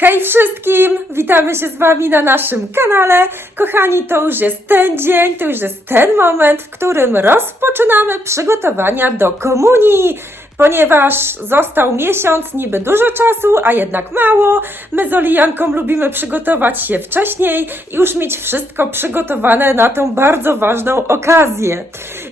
Hej wszystkim! Witamy się z Wami na naszym kanale. Kochani, to już jest ten dzień, to już jest ten moment, w którym rozpoczynamy przygotowania do komunii. Ponieważ został miesiąc, niby dużo czasu, a jednak mało, my z Olijanką lubimy przygotować się wcześniej i już mieć wszystko przygotowane na tą bardzo ważną okazję.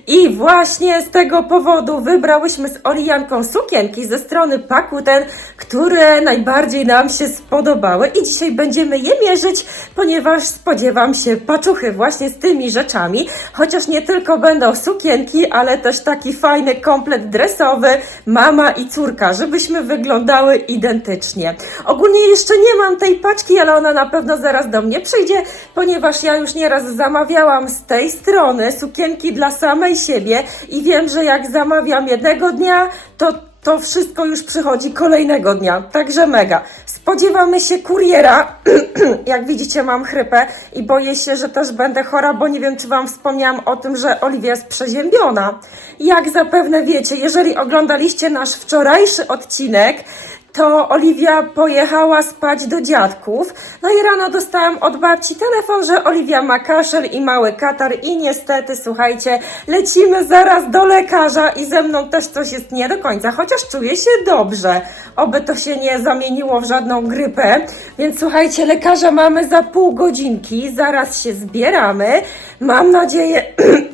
I właśnie z tego powodu wybrałyśmy z Olijanką sukienki ze strony Pakuten, które najbardziej nam się spodobały. I dzisiaj będziemy je mierzyć, ponieważ spodziewam się paczuchy właśnie z tymi rzeczami, chociaż nie tylko będą sukienki, ale też taki fajny komplet dresowy, mama i córka, żebyśmy wyglądały identycznie. Ogólnie jeszcze nie mam tej paczki, ale ona na pewno zaraz do mnie przyjdzie, ponieważ ja już nieraz zamawiałam z tej strony sukienki dla samej siebie i wiem, że jak zamawiam jednego dnia, to to wszystko już przychodzi kolejnego dnia, także mega. Spodziewamy się kuriera. Jak widzicie, mam chrypę i boję się, że też będę chora, bo nie wiem, czy Wam wspomniałam o tym, że Oliwia jest przeziębiona. Jak zapewne wiecie, jeżeli oglądaliście nasz wczorajszy odcinek, to Oliwia pojechała spać do dziadków. No i rano dostałam od babci telefon, że Oliwia ma kaszel i mały katar i niestety, słuchajcie, lecimy zaraz do lekarza i ze mną też coś jest nie do końca, chociaż czuję się dobrze. Oby to się nie zamieniło w żadną grypę. Więc słuchajcie, lekarza mamy za pół godzinki, zaraz się zbieramy. Mam nadzieję,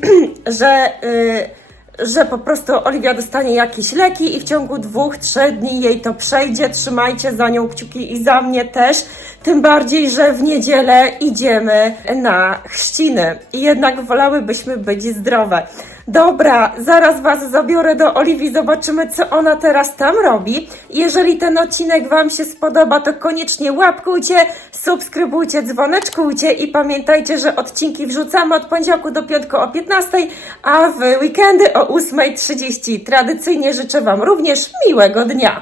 że... Yy, że po prostu Oliwia dostanie jakieś leki i w ciągu dwóch, trzech dni jej to przejdzie. Trzymajcie za nią kciuki i za mnie też. Tym bardziej, że w niedzielę idziemy na chrzciny i jednak wolałybyśmy być zdrowe. Dobra, zaraz Was zabiorę do Oliwii, zobaczymy co ona teraz tam robi. Jeżeli ten odcinek Wam się spodoba, to koniecznie łapkujcie, subskrybujcie, dzwoneczkujcie i pamiętajcie, że odcinki wrzucamy od poniedziałku do piątku o 15, a w weekendy o 8.30. Tradycyjnie życzę Wam również miłego dnia.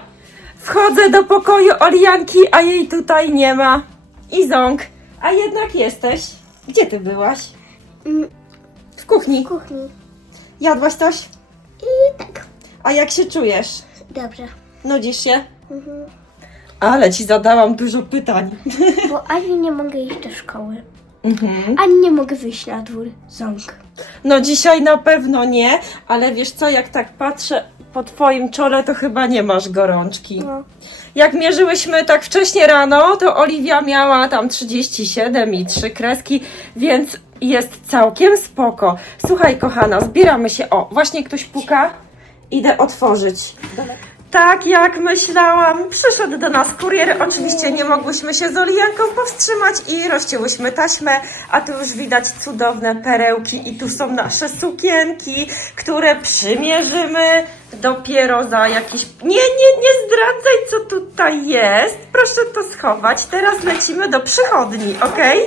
Wchodzę do pokoju Olianki, a jej tutaj nie ma. I ząg, a jednak jesteś. Gdzie Ty byłaś? Mm, W kuchni. w kuchni. Jadłaś coś? I tak. A jak się czujesz? Dobrze. Nudzisz się? Mhm. Ale ci zadałam dużo pytań. Bo ani nie mogę iść do szkoły, Mhm. ani nie mogę wyjść na dwór. Ząg. No dzisiaj na pewno nie, ale wiesz co, jak tak patrzę po twoim czole, to chyba nie masz gorączki. No. Jak mierzyłyśmy tak wcześnie rano, to Oliwia miała tam 37 i 3 kreski, więc jest całkiem spoko. Słuchaj, kochana, zbieramy się. O, właśnie ktoś puka. Idę otworzyć. Tak jak myślałam, przyszedł do nas kurier. Oczywiście nie mogłyśmy się z Olijanką powstrzymać i rozcięłyśmy taśmę, a tu już widać cudowne perełki i tu są nasze sukienki, które przymierzymy dopiero za jakiś... Nie, nie, nie zdradzaj co tutaj jest. Proszę to schować. Teraz lecimy do przychodni, okej?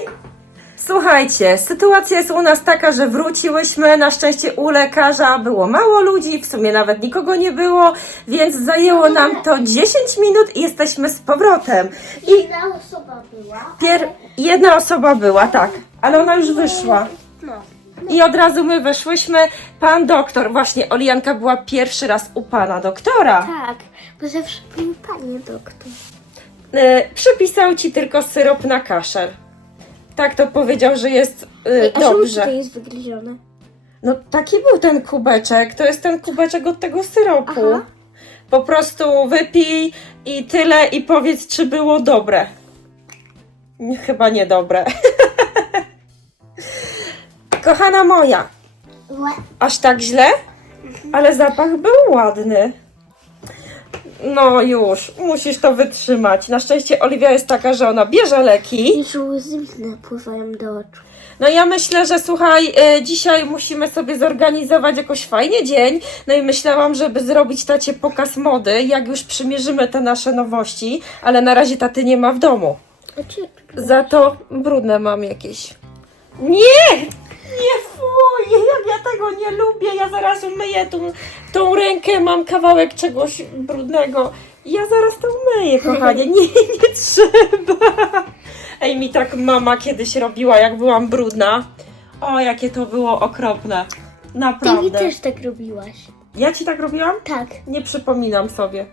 Słuchajcie, sytuacja jest u nas taka, że wróciłyśmy. Na szczęście u lekarza było mało ludzi, w sumie nawet nikogo nie było, więc zajęło nam to 10 minut i jesteśmy z powrotem. I Jedna osoba była. pier... jedna osoba była, tak, ale ona już wyszła. No. I od razu my weszłyśmy. Pan doktor, właśnie Olianka była pierwszy raz u pana doktora. Tak, bo zawsze był panie doktor. Y, przypisał ci tylko syrop na kaszel. Tak to powiedział, że jest y, A czemu dobrze. tutaj jest wygryzione? No taki był ten kubeczek. To jest ten kubeczek od tego syropu. Aha. Po prostu wypij i tyle i powiedz, czy było dobre. Nie, Chyba niedobre. Kochana moja, aż tak źle? Ale zapach był ładny. No już, musisz to wytrzymać. Na szczęście Oliwia jest taka, że ona bierze leki. I że łzy mi napływają do oczu. No ja myślę, że słuchaj, e, dzisiaj musimy sobie zorganizować jakoś fajnie dzień. No i myślałam, żeby zrobić tacie pokaz mody, jak już przymierzymy te nasze nowości, ale na razie taty nie ma w domu. A czy Za to brudne mam jakieś. Nie! Nie fuj! Jak ja tego nie lubię, ja zaraz umyję tą, tą rękę, mam kawałek czegoś brudnego. Ja zaraz to umyję, kochanie. Nie, nie trzeba. Ej, mi tak mama kiedyś robiła, jak byłam brudna. O, jakie to było okropne. ty mi Naprawdę. też tak robiłaś? Ja ci tak robiłam? Tak. Nie przypominam sobie.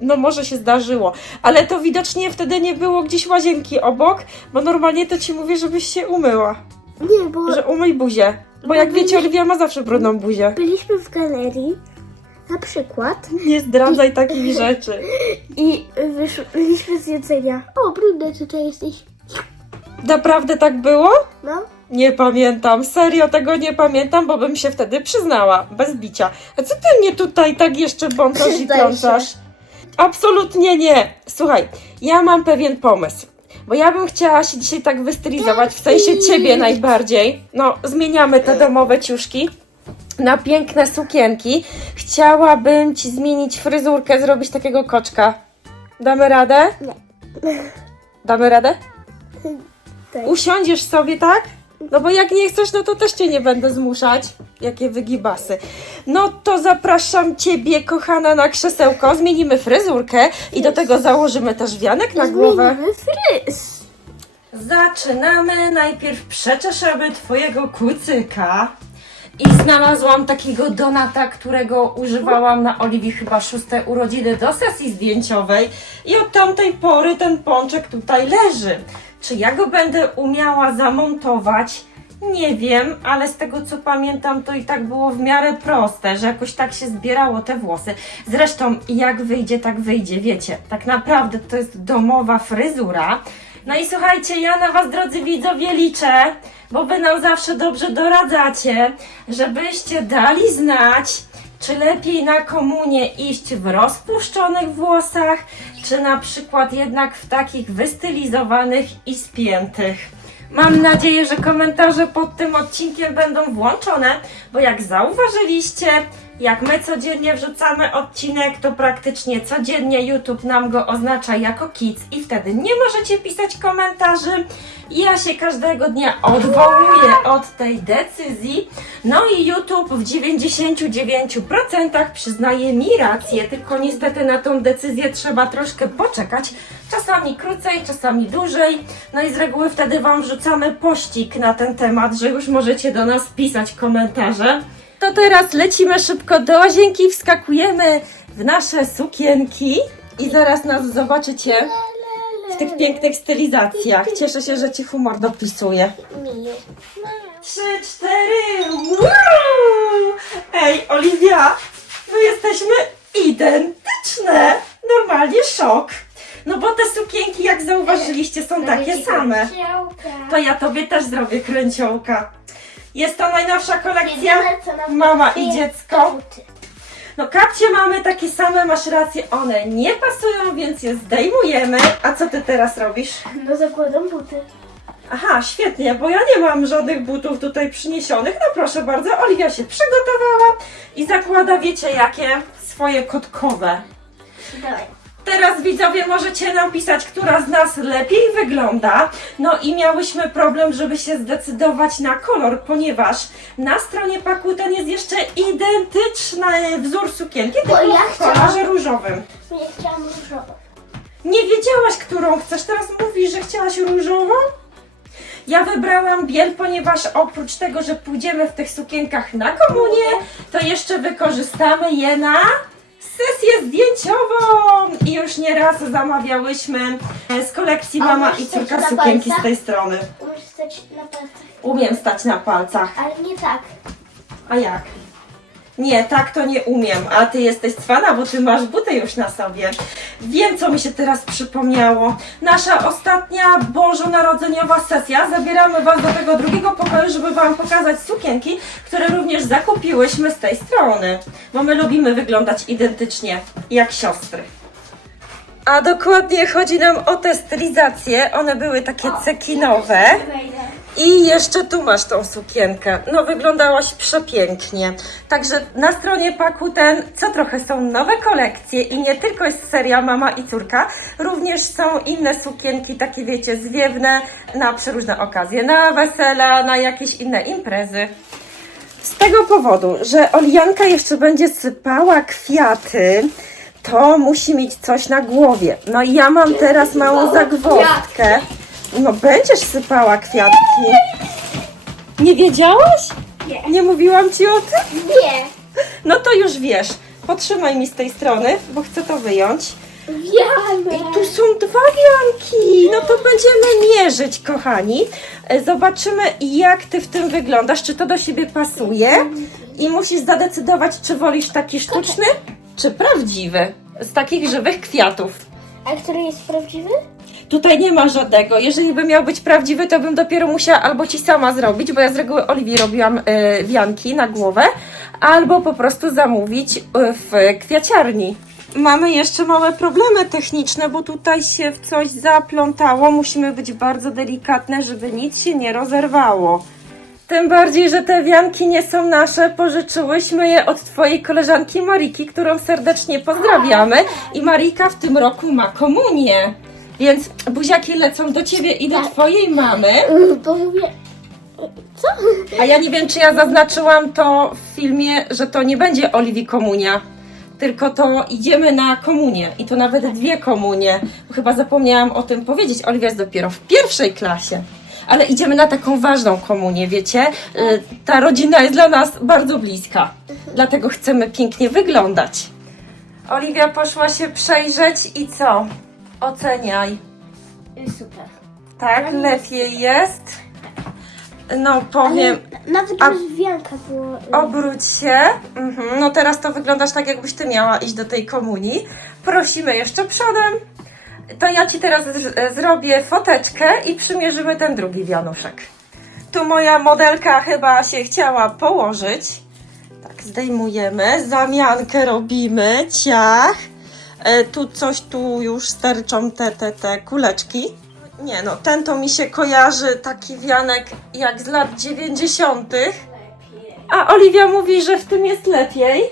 No może się zdarzyło, ale to widocznie wtedy nie było gdzieś łazienki obok, bo normalnie to ci mówię, żebyś się umyła, Nie, bo że umyj buzię. Bo jak wiecie, Oliwia ma zawsze brudną buzię. byliśmy w galerii, na przykład, Nie zdradzaj takich rzeczy. i wyszliśmy z jedzenia. O, brudne tutaj jesteś. Naprawdę tak było? No, Nie pamiętam, serio tego nie pamiętam, bo bym się wtedy przyznała, bez bicia. A co ty mnie tutaj tak jeszcze bątasz i Przyznaj się. trącasz? Absolutnie nie. Słuchaj, ja mam pewien pomysł. Bo ja bym chciała się dzisiaj tak wystylizować, w sensie ciebie najbardziej. No, zmieniamy te domowe ciuszki na piękne sukienki. Chciałabym ci zmienić fryzurkę, zrobić takiego koczka. Damy radę? Nie. Damy radę? tak. Usiądziesz sobie, tak? No bo jak nie chcesz, no to też cię nie będę zmuszać. Jakie wygibasy. No to zapraszam ciebie, kochana, na krzesełko. Zmienimy fryzurkę i do tego założymy też wianek na głowę. Zmienimy fryz. Zaczynamy. Najpierw przeczeszemy twojego kucyka. I znalazłam takiego donata, którego używałam na Oliwii chyba szóste urodziny do sesji zdjęciowej. I od tamtej pory ten pączek tutaj leży. Czy ja go będę umiała zamontować? Nie wiem, ale z tego co pamiętam, to i tak było w miarę proste, że jakoś tak się zbierało te włosy. Zresztą, jak wyjdzie, tak wyjdzie, wiecie. Tak naprawdę to jest domowa fryzura. No i słuchajcie, ja na Was, drodzy widzowie, liczę, bo Wy nam zawsze dobrze doradzacie, żebyście dali znać, czy lepiej na komunie iść w rozpuszczonych włosach, czy na przykład jednak w takich wystylizowanych i spiętych. Mam nadzieję, że komentarze pod tym odcinkiem będą włączone, bo jak zauważyliście, jak my codziennie wrzucamy odcinek, to praktycznie codziennie YouTube nam go oznacza jako kids i wtedy nie możecie pisać komentarzy. Ja się każdego dnia odwołuję od tej decyzji. No i YouTube w 99% przyznaje mi rację, tylko niestety na tą decyzję trzeba troszkę poczekać. Czasami krócej, czasami dłużej. No i z reguły wtedy Wam wrzucamy pościg na ten temat, że już możecie do nas pisać komentarze. To teraz lecimy szybko do łazienki, wskakujemy w nasze sukienki i zaraz nas zobaczycie w tych pięknych stylizacjach. Cieszę się, że Ci humor dopisuje. Trzy, cztery, wow! Ej, Oliwia, my jesteśmy identyczne. Normalnie szok. No bo te sukienki, jak zauważyliście, są takie same. To ja tobie też zrobię kręciołka. Jest to najnowsza kolekcja Mama i dziecko. No kapcie mamy takie same, masz rację, one nie pasują, więc je zdejmujemy. A co ty teraz robisz? No zakładam buty. Aha, świetnie, bo ja nie mam żadnych butów tutaj przyniesionych. No proszę bardzo, Oliwia się przygotowała i zakłada, wiecie jakie? Swoje kotkowe. Dawaj. Teraz widzowie możecie nam pisać, która z nas lepiej wygląda. No i miałyśmy problem, żeby się zdecydować na kolor, ponieważ na stronie Pakuten jest jeszcze identyczny wzór sukienki, Bo tylko ja w kolorze chciałam- różowym. Nie chciałam różową. Nie wiedziałaś, którą chcesz. Teraz mówisz, że chciałaś różową? Ja wybrałam biel, ponieważ oprócz tego, że pójdziemy w tych sukienkach na komunię, to jeszcze wykorzystamy je na sesję zdjęciową. I już nieraz zamawiałyśmy e, z kolekcji A Mama możesz i stać córka na sukienki z tej strony. Umiesz stać na palcach, Umiem stać na palcach. ale nie tak. A jak? Nie, tak to nie umiem, a ty jesteś cwana, bo ty masz buty już na sobie. Wiem, co mi się teraz przypomniało. Nasza ostatnia bożonarodzeniowa sesja. Zabieramy Was do tego drugiego pokoju, żeby Wam pokazać sukienki, które również zakupiłyśmy z tej strony. Bo my lubimy wyglądać identycznie, jak siostry. A dokładnie chodzi nam o te stylizacje. One były takie cekinowe. I jeszcze tu masz tą sukienkę. No, wyglądałaś przepięknie. Także na stronie Pakuten co trochę są nowe kolekcje i nie tylko jest seria Mama i Córka, również są inne sukienki, takie wiecie, zwiewne na przeróżne okazje, na wesela, na jakieś inne imprezy. Z tego powodu, że Olianka jeszcze będzie sypała kwiaty, to musi mieć coś na głowie. No i ja mam teraz małą zagwozdkę. No będziesz sypała kwiatki. Nie wiedziałaś? Nie. Nie mówiłam ci o tym? Nie. No to już wiesz. Potrzymaj mi z tej strony, bo chcę to wyjąć. I tu są dwa wianki. No to będziemy mierzyć, kochani. E, Zobaczymy, jak ty w tym wyglądasz, czy to do siebie pasuje. I musisz zadecydować, czy wolisz taki sztuczny, czy prawdziwy. Z takich żywych kwiatów. A który jest prawdziwy? Tutaj nie ma żadnego. Jeżeli by miał być prawdziwy, to bym dopiero musiała albo ci sama zrobić, bo ja z reguły Oliwii robiłam e, wianki na głowę, albo po prostu zamówić e, w kwiaciarni. Mamy jeszcze małe problemy techniczne, bo tutaj się w coś zaplątało. Musimy być bardzo delikatne, żeby nic się nie rozerwało. Tym bardziej, że te wianki nie są nasze. Pożyczyłyśmy je od Twojej koleżanki Mariki, którą serdecznie pozdrawiamy. I Marika w tym roku ma komunię. Więc buziaki lecą do Ciebie i do Tak. Twojej mamy. Yy, Bo mówię... Co? A ja nie wiem, czy ja zaznaczyłam to w filmie, że to nie będzie Oliwii komunia. Tylko to idziemy na komunię. I to nawet dwie komunie. Bo chyba zapomniałam o tym powiedzieć. Oliwia jest dopiero w pierwszej klasie. Ale idziemy na taką ważną komunię, wiecie? Y, Ta rodzina jest dla nas bardzo bliska. Dlatego chcemy pięknie wyglądać. Oliwia poszła się przejrzeć i co? Oceniaj. Super. Tak, lepiej jest. No powiem, Nawet A- bez wianka było... obróć się. Mhm. No teraz to wyglądasz tak, jakbyś ty miała iść do tej komunii. Prosimy jeszcze przodem. To ja ci teraz zrobię foteczkę i przymierzymy ten drugi wianuszek. Tu moja modelka chyba się chciała położyć. Tak, zdejmujemy, zamiankę robimy, ciach. E, tu coś, tu już sterczą te, te, te kuleczki. Nie no, ten to mi się kojarzy, taki wianek jak z lat 90. A Oliwia mówi, że w tym jest lepiej.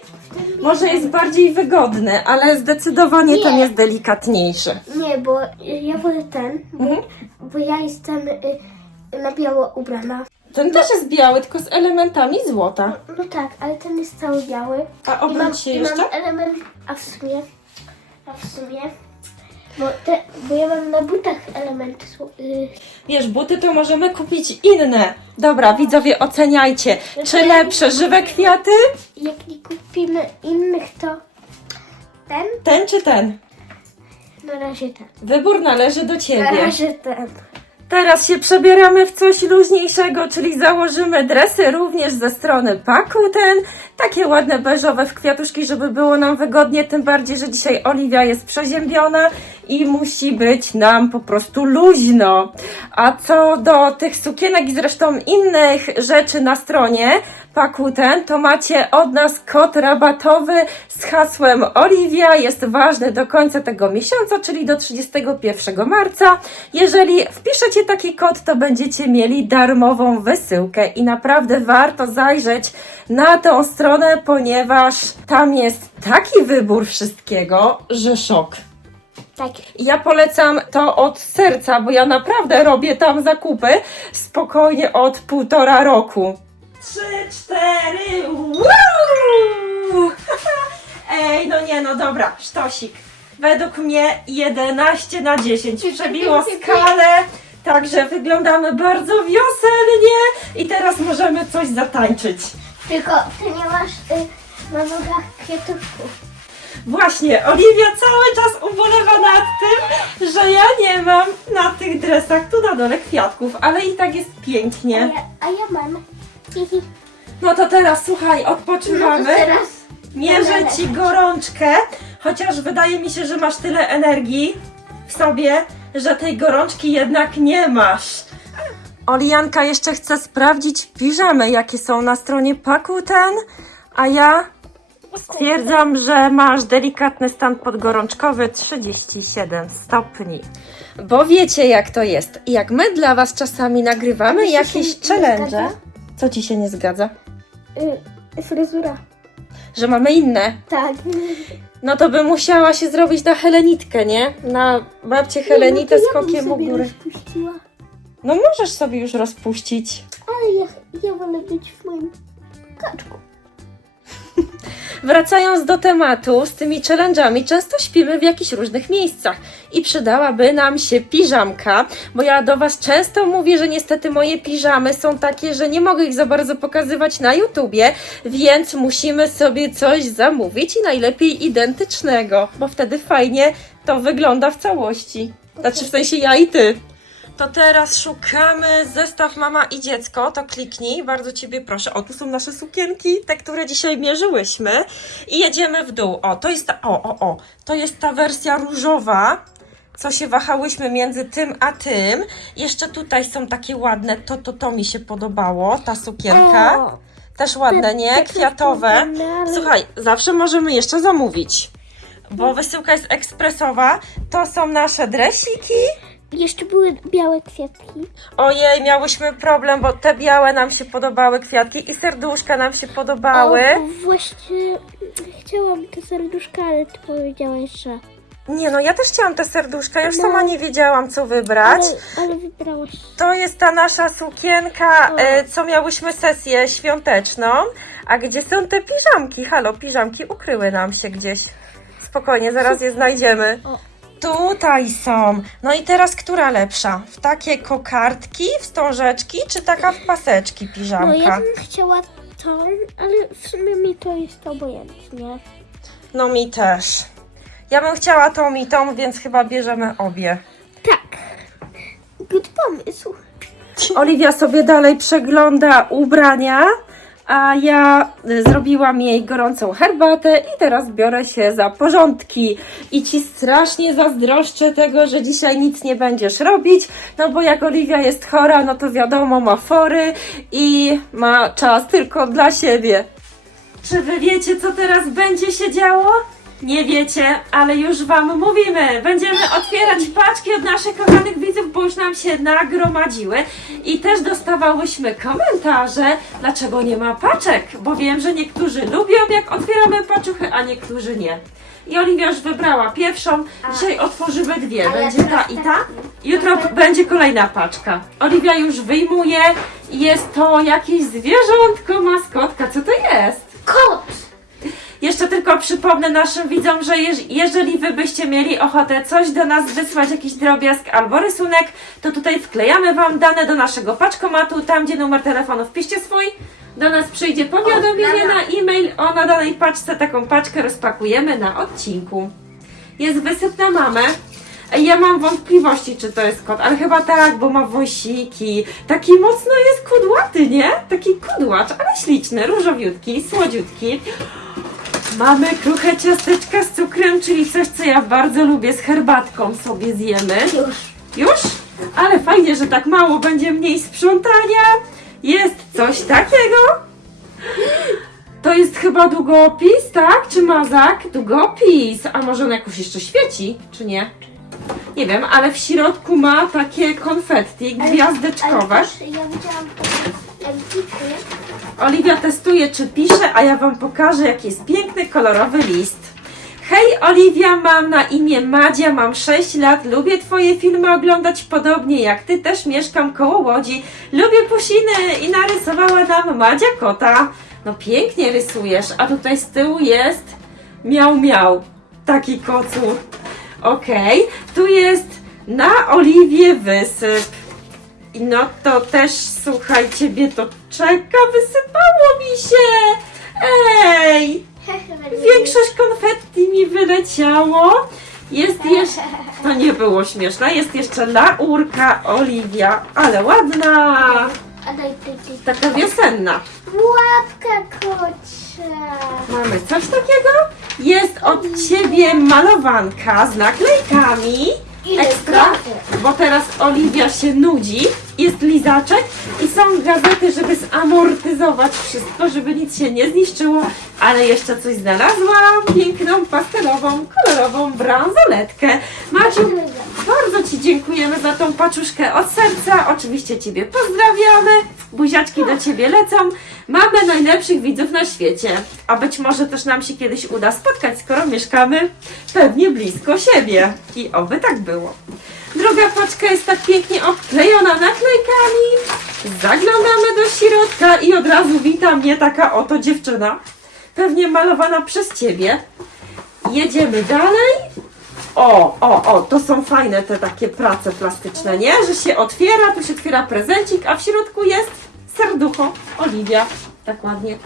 Może jest bardziej wygodny, ale zdecydowanie ten Nie. jest delikatniejszy. Nie, bo ja wolę ten, bo, Mhm. bo ja jestem y, na biało ubrana. Ten też jest biały, tylko z elementami złota. No tak, ale ten jest cały biały. A I mam, obróć się i mam jeszcze. element, a w sumie, a w sumie, bo, te, bo ja mam na butach elementy. Y, Wiesz, buty to możemy kupić inne. Dobra, widzowie, oceniajcie. No Czy lepsze żywe kwiaty? jak nie kupimy innych, to ten? Ten czy ten? Na razie ten. Wybór należy do Na ciebie. razie ten. Teraz się przebieramy w coś luźniejszego, czyli założymy dresy również ze strony Pakuten. Takie ładne beżowe w kwiatuszki, żeby było nam wygodnie, tym bardziej, że dzisiaj Oliwia jest przeziębiona i musi być nam po prostu luźno. A co do tych sukienek i zresztą innych rzeczy na stronie Pakuten, to macie od nas kod rabatowy z hasłem Oliwia. Jest ważny do końca tego miesiąca, czyli do 31 marca. Jeżeli wpiszecie taki kod, to będziecie mieli darmową wysyłkę i naprawdę warto zajrzeć na tą stronę, ponieważ tam jest taki wybór wszystkiego, że szok. Tak. Ja polecam to od serca, bo ja naprawdę robię tam zakupy spokojnie od półtora roku. Trzy, cztery, wow! Ej, no nie, no dobra, sztosik. Według mnie 11 na 10. Przebiło skalę, także wyglądamy bardzo wiosennie i teraz możemy coś zatańczyć. Tylko ty nie masz y, na nogach kwiatuszków. Właśnie, Oliwia cały czas ubolewa nad tym, że ja nie mam na tych dresach tu na dole kwiatków, ale i tak jest A pięknie. ja, a ja mam. Hihi. No to teraz słuchaj, No to odpoczywamy. teraz Mierzę ci gorączkę, chociaż wydaje mi się, że masz tyle energii w sobie, że tej gorączki jednak nie masz. Olijanka jeszcze chce sprawdzić piżamy, jakie są na stronie Pakuten, a ja stwierdzam, że masz delikatny stan podgorączkowy 37 stopni. Bo wiecie jak to jest. Jak my dla was czasami nagrywamy jakieś się nie challenge. zgadza? Co ci się nie zgadza? y, fryzura. Że mamy inne. Tak. No to by musiała się zrobić na Helenitkę, nie? Na Helenitę no z ja bym kokiem u góry. rozpuściła. No możesz sobie już rozpuścić. Ale ja, ja wolę być w moim kaczku. Wracając do tematu, z tymi challenge'ami często śpimy w jakichś różnych miejscach i przydałaby nam się piżamka, bo ja do Was często mówię, że niestety moje piżamy są takie, że nie mogę ich za bardzo pokazywać na YouTubie, więc musimy sobie coś zamówić i najlepiej identycznego, bo wtedy fajnie to wygląda w całości. Znaczy w sensie ja i ty. To teraz szukamy zestaw mama i dziecko. To kliknij, bardzo ciebie proszę. O, tu są nasze sukienki, te, które dzisiaj mierzyłyśmy. I jedziemy w dół. O, to jest ta, o, o, o. To jest ta wersja różowa. Co się wahałyśmy między tym a tym. Jeszcze tutaj są takie ładne. To, to, to mi się podobało. Ta sukienka. O, Też ładne, nie? Kwiatowe. Słuchaj, zawsze możemy jeszcze zamówić. Bo wysyłka jest ekspresowa. To są nasze dresiki. Jeszcze były białe kwiatki. Ojej, miałyśmy problem, bo te białe nam się podobały kwiatki i serduszka nam się podobały. O, właśnie chciałam te serduszka, ale ty powiedziałaś, że... Nie no, ja też chciałam te serduszka, już No. sama nie wiedziałam co wybrać. Ale, ale wybrałaś... To jest ta nasza sukienka, O. e, co miałyśmy sesję świąteczną. A gdzie są te piżamki? Halo, piżamki ukryły nam się gdzieś. Spokojnie, zaraz je znajdziemy. O. Tutaj są. No i teraz która lepsza? W takie kokardki, wstążeczki, czy taka w paseczki No ja piżamka? bym chciała tą, ale w sumie mi to jest obojętnie. No mi też. Ja bym chciała tą i tą, więc chyba bierzemy obie. Tak. Good pomysł. Oliwia sobie dalej przegląda ubrania, a ja y, zrobiłam jej gorącą herbatę i teraz biorę się za porządki. I ci strasznie zazdroszczę tego, że dzisiaj nic nie będziesz robić, no bo jak Oliwia jest chora, no to wiadomo, ma fory i ma czas tylko dla siebie. Czy wy wiecie, co teraz będzie się działo? Nie wiecie, ale już wam mówimy. Będziemy otwierać paczki od naszych kochanych widzów, bo już nam się nagromadziły. I też dostawałyśmy komentarze, dlaczego nie ma paczek, bo wiem, że niektórzy lubią, jak otwieramy paczuchy, a niektórzy nie. I Oliwia już wybrała pierwszą. Dzisiaj otworzymy dwie. Będzie ta i ta. tak. Jutro będzie kolejna paczka. Oliwia już wyjmuje. Jest to jakieś zwierzątko, maskotka. Co to jest? Kot! Jeszcze tylko przypomnę naszym widzom, że jeż- jeżeli wy byście mieli ochotę coś do nas wysłać, jakiś drobiazg albo rysunek, to tutaj wklejamy wam dane do naszego paczkomatu, tam gdzie numer telefonu wpiszcie swój. Do nas przyjdzie powiadomienie na e-mail o na danej paczce. Taką paczkę rozpakujemy na odcinku. Jest wysyp na mamę. Ja mam wątpliwości, czy to jest kot, ale chyba tak, bo ma wąsiki. Taki mocno jest kudłaty, nie? Taki kudłacz, ale śliczny, różowiutki, słodziutki. Mamy kruche ciasteczka z cukrem, czyli coś, co ja bardzo lubię, z herbatką sobie zjemy. Już. Już? Ale fajnie, że tak mało będzie mniej sprzątania. Jest coś takiego. To jest chyba długopis, tak? Czy mazak? Długopis. A może on jakoś jeszcze świeci, czy nie? Nie wiem, ale w środku ma takie konfetti gwiazdeczkowe. Ale też ja widziałam empiku. Oliwia testuje, czy pisze, a ja Wam pokażę, jaki jest piękny, kolorowy list. Hej Oliwia, mam na imię Madzia, mam 6 lat, lubię Twoje filmy oglądać podobnie jak Ty, też mieszkam koło Łodzi. Lubię pusiny i narysowała nam Madzia kota. No pięknie rysujesz, a tutaj z tyłu jest miał miał, taki kocu. Okej, tu jest na Oliwie wysyp. No to też, słuchaj, ciebie to czeka, wysypało mi się! Ej! Większość konfetti mi wyleciało. Jest jeszcze... To nie było śmieszne. Jest jeszcze laurka Oliwia, ale ładna. A daj ty, ty. Taka wiosenna. Łapka kocia. Mamy coś takiego? Jest od ciebie malowanka z naklejkami. Ekstra, bo teraz Oliwia się nudzi. Jest lizaczek i są gazety, żeby zamortyzować wszystko, żeby nic się nie zniszczyło. Ale jeszcze coś znalazłam. Piękną, pastelową, kolorową bransoletkę. Maciu, bardzo Ci dziękujemy za tą paczuszkę od serca. Oczywiście Ciebie pozdrawiamy. Buziaczki do Ciebie lecą. Mamy najlepszych widzów na świecie. A być może też nam się kiedyś uda spotkać, skoro mieszkamy pewnie blisko siebie. I oby tak było. Druga paczka jest tak pięknie obklejona naklejkami. Zaglądamy do środka i od razu wita mnie taka oto dziewczyna. Pewnie malowana przez Ciebie. Jedziemy dalej. O, o, o, to są fajne te takie prace plastyczne, nie? Że się otwiera, tu się otwiera prezencik, a w środku jest serducho Oliwia. Tak ładnie.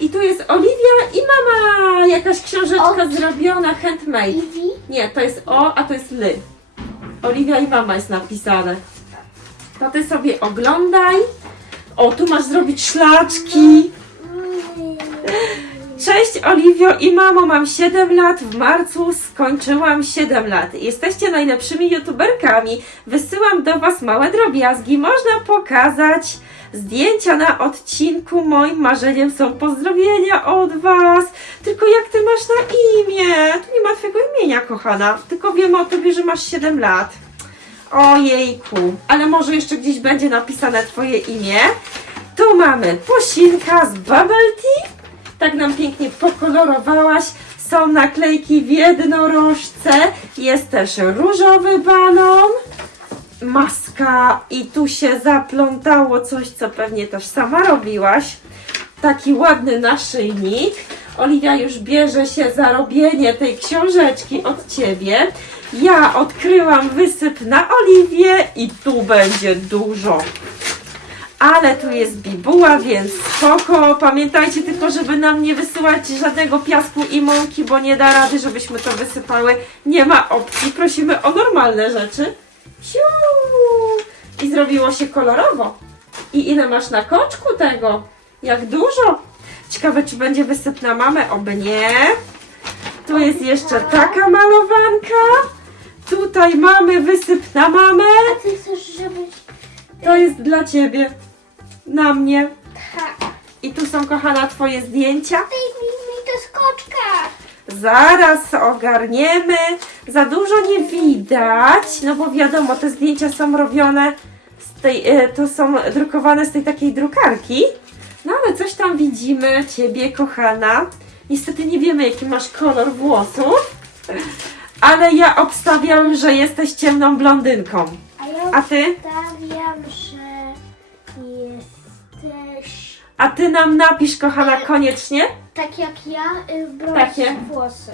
I tu jest Oliwia i mama. Jakaś książeczka zrobiona, handmade. Nie, to jest O, a to jest Ly. Oliwia i mama jest napisane. To ty sobie oglądaj. O, tu masz zrobić szlaczki. Cześć Oliwio i mamo, mam 7 lat, w marcu skończyłam 7 lat. Jesteście najlepszymi youtuberkami. Wysyłam do Was małe drobiazgi. Można pokazać zdjęcia na odcinku. Moim marzeniem są pozdrowienia od Was. Tylko jak Ty masz na imię? Tu nie ma Twojego imienia, kochana. Tylko wiemy o Tobie, że masz 7 lat. Ojejku, ale może jeszcze gdzieś będzie napisane Twoje imię. Tu mamy Pusinka z Bubble Tea. Tak nam pięknie pokolorowałaś. Są naklejki w jednorożce. Jest też różowy balon. Maska i tu się zaplątało coś, co pewnie też sama robiłaś. Taki ładny naszyjnik. Oliwia już bierze się za robienie tej książeczki od ciebie. Ja odkryłam wysyp na Oliwię i tu będzie dużo. Ale tu jest bibuła, więc spoko. Pamiętajcie tylko, żeby nam nie wysyłać żadnego piasku i mąki, bo nie da rady, żebyśmy to wysypały. Nie ma opcji. Prosimy o normalne rzeczy. Siu! I zrobiło się kolorowo. I ile masz na koczku tego? Jak dużo? Ciekawe, czy będzie wysyp na mamę? Oby nie. Tu jest jeszcze taka malowanka. Tutaj mamy wysyp na mamę. A ty chcesz, żeby... To jest dla ciebie. Na mnie. Tak. I tu są, kochana, twoje zdjęcia. Daj mi, mi to skoczka. Zaraz ogarniemy. Za dużo nie widać, no bo wiadomo, te zdjęcia są robione z tej, e, to są drukowane z tej takiej drukarki. No ale coś tam widzimy, ciebie, kochana. Niestety nie wiemy, jaki masz kolor włosów, ale ja obstawiam, że jesteś ciemną blondynką. A ja A ty? stawiam, że jesteś A ty nam napisz, kochana, koniecznie. Tak jak ja, y, brąz Takie. włosy.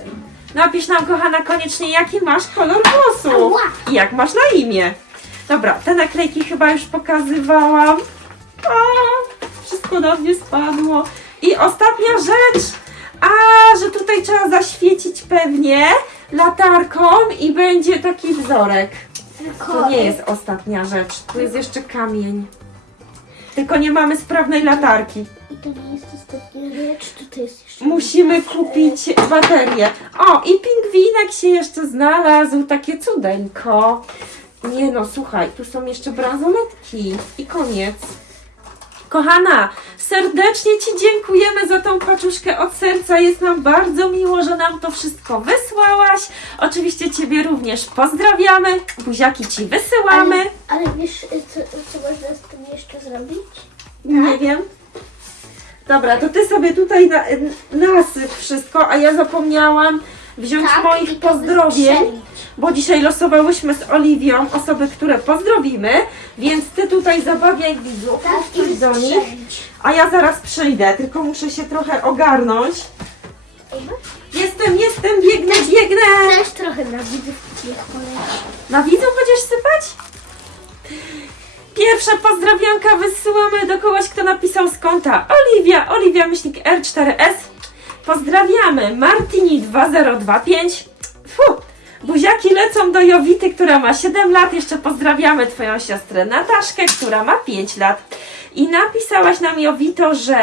Napisz nam, kochana, koniecznie, jaki masz kolor włosów Ała. i jak masz na imię. Dobra, te naklejki chyba już pokazywałam. O, wszystko na mnie spadło. I ostatnia rzecz. A, że tutaj trzeba zaświecić pewnie latarką i będzie taki wzorek. Tylko, To nie jest ostatnia rzecz. Tu jest jeszcze kamień. Tylko nie mamy sprawnej latarki. I to nie jest ostatnia rzecz, tutaj jest jeszcze... Musimy kupić baterię. O, i pingwinek się jeszcze znalazł, takie cudeńko. Nie no, słuchaj, tu są jeszcze bransoletki i koniec. Kochana, serdecznie Ci dziękujemy za tą paczuszkę od serca. Jest nam bardzo miło, że nam to wszystko wysłałaś. Oczywiście Ciebie również pozdrawiamy. Buziaki Ci wysyłamy. Ale, ale wiesz, y, co, co można z tym jeszcze zrobić? Nie wiem. Dobra, to ty sobie tutaj na, nasyp wszystko, a ja zapomniałam wziąć Tak, i moich to pozdrowień, wystrzelić. bo dzisiaj losowałyśmy z Oliwią osoby, które pozdrowimy, więc ty tutaj zabawiaj widzów, Tak, i do nich, a ja zaraz przyjdę, tylko muszę się trochę ogarnąć. Jestem, jestem, biegnę, biegnę! Też trochę na widzów niech poleci. Na widzów będziesz sypać? Pierwsza pozdrawionka wysyłamy do kogoś, kto napisał z konta Oliwia, Oliwia myślnik R4S. Pozdrawiamy Martini2025. Fu, buziaki lecą do Jowity, która ma 7 lat. Jeszcze pozdrawiamy Twoją siostrę Nataszkę, która ma 5 lat. I napisałaś nam Jowito, że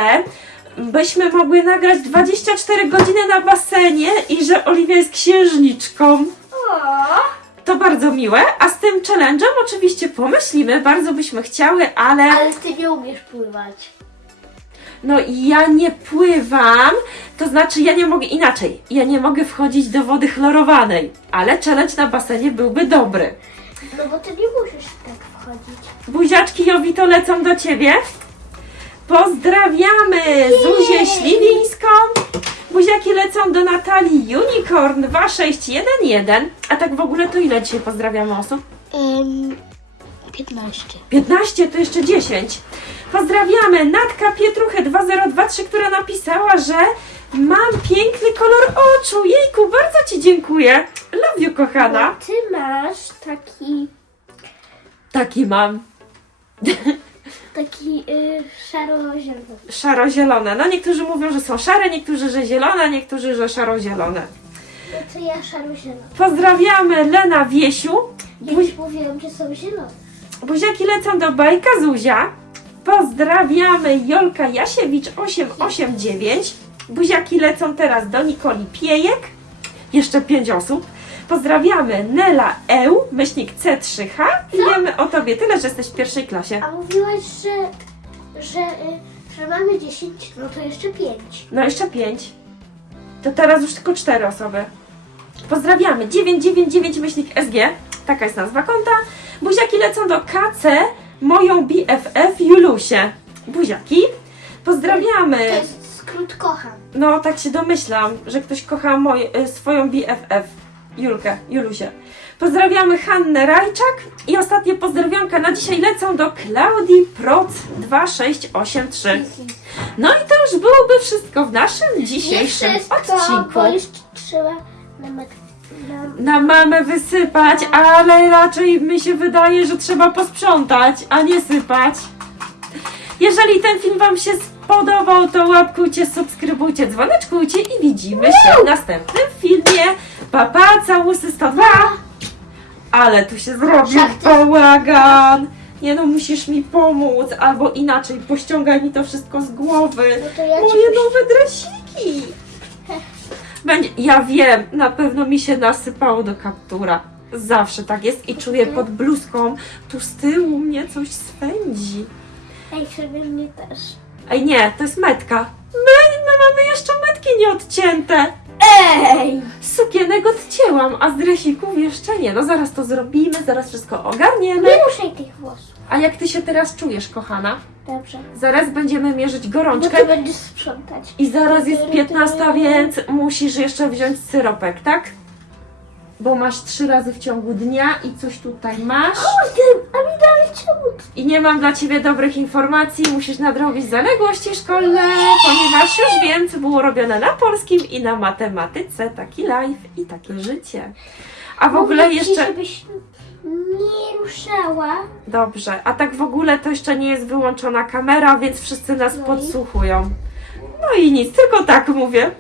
byśmy mogły nagrać 24 godziny na basenie i że Oliwia jest księżniczką. To bardzo miłe, a z tym challenge'em oczywiście pomyślimy, bardzo byśmy chciały, ale ale ty nie umiesz pływać. No ja nie pływam, to znaczy ja nie mogę inaczej, ja nie mogę wchodzić do wody chlorowanej, ale challenge na basenie byłby dobry. No bo ty nie musisz tak wchodzić. Buziaczki Jowito lecą do Ciebie. Pozdrawiamy Zuzię Śliwińską. Buziaki lecą do Natalii Unicorn 2611. A tak w ogóle to ile dzisiaj pozdrawiamy osób? Um, 15. 15 to jeszcze 10. Pozdrawiamy Natka Pietruchę 2023, która napisała, że mam piękny kolor oczu. Jejku, bardzo Ci dziękuję. Love you, kochana. No, ty masz taki... Taki mam. taki y, szaro-zielony. Szaro-zielone. No niektórzy mówią, że są szare, niektórzy, że zielone, niektórzy, że szaro-zielone. No to ja szaro-zielony. Pozdrawiamy Lena Wiesiu. Ja już mówiłam, że są zielone. Buziaki lecą do Bajka Zuzia. Pozdrawiamy Jolka Jasiewicz 889. Buziaki lecą teraz do Nikoli Piejek. Jeszcze pięć osób. Pozdrawiamy Nela Eł, myślnik C3H. I wiemy o tobie tyle, że jesteś w pierwszej klasie. A mówiłaś, że, że, y, że mamy 10, no to jeszcze 5. No jeszcze pięć. To teraz już tylko cztery osoby. Pozdrawiamy. 999 myślnik SG. Taka jest nazwa konta. Buziaki lecą do KC. Moją BFF Julusie. Buziaki. Pozdrawiamy. To jest skrót kocham. No tak się domyślam, że ktoś kocha moj, y, swoją BFF. Julkę, Julusię. Pozdrawiamy Hannę Rajczak i ostatnie pozdrowionka na dzisiaj lecą do Klaudii Proc 2683. No i to już byłoby wszystko w naszym Nie dzisiejszym wszystko, odcinku. bo trzeba na, met, na mamę wysypać, ale raczej mi się wydaje, że trzeba posprzątać, a nie sypać. Jeżeli ten film Wam się spodobał, to łapkujcie, subskrybujcie, dzwoneczkujcie i widzimy się w następnym filmie. Papa, całusy 102. Ale tu się zrobił bałagan. Nie no, musisz mi pomóc, albo inaczej, pościągaj mi to wszystko z głowy. No to ja ci Moje nowe dresiki. Będzie, ja wiem, na pewno mi się nasypało do kaptura. Zawsze tak jest i czuję pod bluzką, tu z tyłu mnie coś swędzi. Ej, sobie mnie też. Ej nie, to jest metka. My, my mamy jeszcze metki nieodcięte. Ej! Sukienek odcięłam, a z dresików jeszcze nie. No zaraz to zrobimy, zaraz wszystko ogarniemy. Nie ruszaj tych włosów. A jak ty się teraz czujesz, kochana? Dobrze. Zaraz będziemy mierzyć Bo gorączkę. ty będziesz sprzątać. I zaraz jest 15, więc musisz jeszcze wziąć syropek, tak? Bo masz trzy razy w ciągu dnia i coś tutaj masz. Kurde, a mi dalej czemu? I nie mam dla ciebie dobrych informacji, musisz nadrobić zaległości szkolne, ponieważ już wiem, co było robione na polskim i na matematyce. Taki live i takie życie. A w ogóle jeszcze. żebyś nie ruszała. Dobrze, a tak w ogóle to jeszcze nie jest wyłączona kamera, więc wszyscy nas No i? podsłuchują. No i nic, tylko tak mówię.